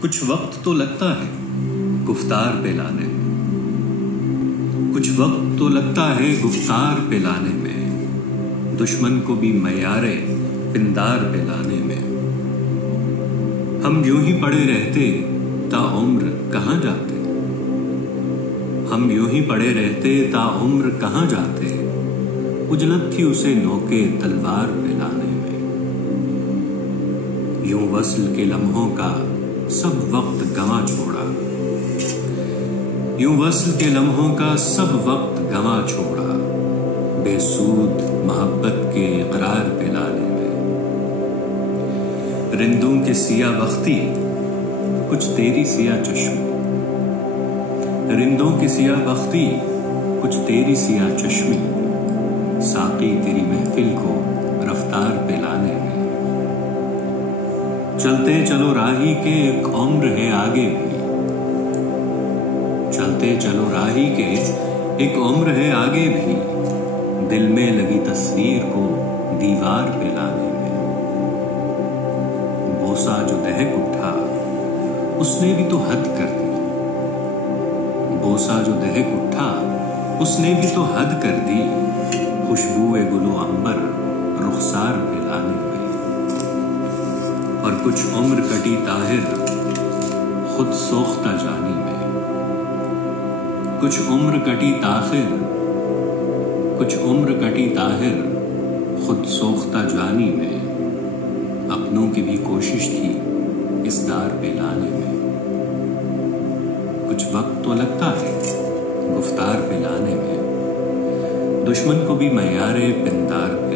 کچھ وقت تو لگتا ہے گفتار پہ لانے میں، کچھ وقت تو لگتا ہے گفتار پہ لانے میں، دشمن کو بھی معیارِ پندار پہ لانے میں۔ ہم یوں ہی پڑے رہتے تا عمر کہاں جاتے، ہم یوں ہی پڑے رہتے تا عمر کہاں جاتے، اجلت تھی اسے نوکے تلوار پہ لانے میں۔ یوں وصل کے لمحوں کا سب وقت گنوا چھوڑا، یوں وصل کے لمحوں کا سب وقت گنوا چھوڑا، بے سود محبت کے اقرار پہ لانے میں۔ رندوں کی سیاہ بختی کچھ تیری سیاہ چشمی، رندوں کی سیاہ بختی کچھ تیری سیاہ چشمی، ساقی تیری محفل کو رفتار پہ لانے میں۔ چلتے چلو راہی کے ایک عمر ہے آگے بھی، چلتے چلو راہی کے ایک عمر ہے آگے بھی، دل میں لگی تصویر کو دیوار پہ لانے میں۔ بوسا جو دہک اٹھا اس نے بھی تو حد کر دی، بوسا جو دہک اٹھا اس نے بھی تو حد کر دی، خوشبوئے گل و عنبر رخسار پہ لانے میں۔ اور کچھ عمر کٹی طاہر خود سوختہ جانی میں، کچھ عمر کٹی طاہر، کچھ عمر کٹی طاہر خود سوختہ جانی میں، اپنوں کی بھی کوشش تھی اس دار پہ لانے میں۔ کچھ وقت تو لگتا ہے گفتار پہ لانے میں، دشمن کو بھی معیارِ پندار پہ